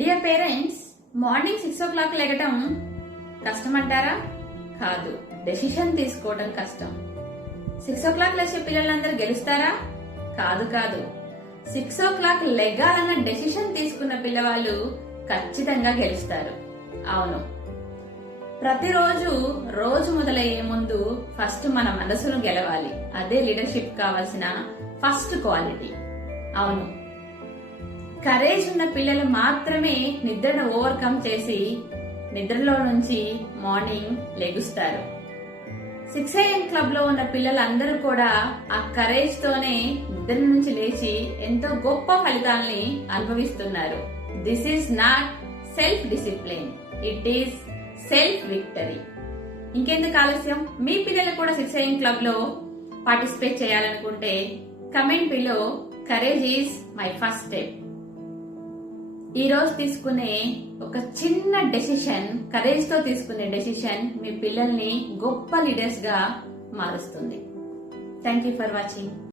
Dear parents, morning 6 o'clock లేగటం కష్టం అంటారా? కాదు, డెసిషన్ తీసుకోవడం కష్టం. 6 o'clock లేచే పిల్లలందరూ గెలుస్తారా? కాదు కాదు, 6 o'clock లెగాలన్న డెసిషన్ తీసుకున్న పిల్లవాళ్ళు ఖచ్చితంగా గెలుస్తారు. అవును, ప్రతిరోజు రోజు మొదలయ్యే ముందు ఫస్ట్ మన మనసును గెలవాలి. అదే లీడర్షిప్ కావాల్సిన ఫస్ట్ క్వాలిటీ. అవును, కరేజ్ ఉన్న పిల్లలు మాత్రమే నిద్రను ఓవర్కమ్ చేసి నిద్రలో నుంచి మార్నింగ్ లెగుస్తారు. 6 AM క్లబ్ లో ఉన్న పిల్లలందరూ కూడా ఆ కరేజ్ తోనే నిద్ర నుంచి లేచి ఎంతో గొప్ప ఫలితాల్ని అనుభవిస్తున్నారు. This is not self discipline, it is self victory. ఇంకెందుకు ఆలస్యం? మీ పిల్లలు కూడా 6 AM క్లబ్ లో పార్టిసిపేట్ చేయాలనుకుంటే comment below courage is my first step. ఈ రోజు తీసుకునే ఒక చిన్న డెసిషన్, కరేజ్ తో తీసుకునే డెసిషన్ మీ పిల్లల్ని గొప్ప లీడర్స్ గా మారుస్తుంది. Thank you for watching.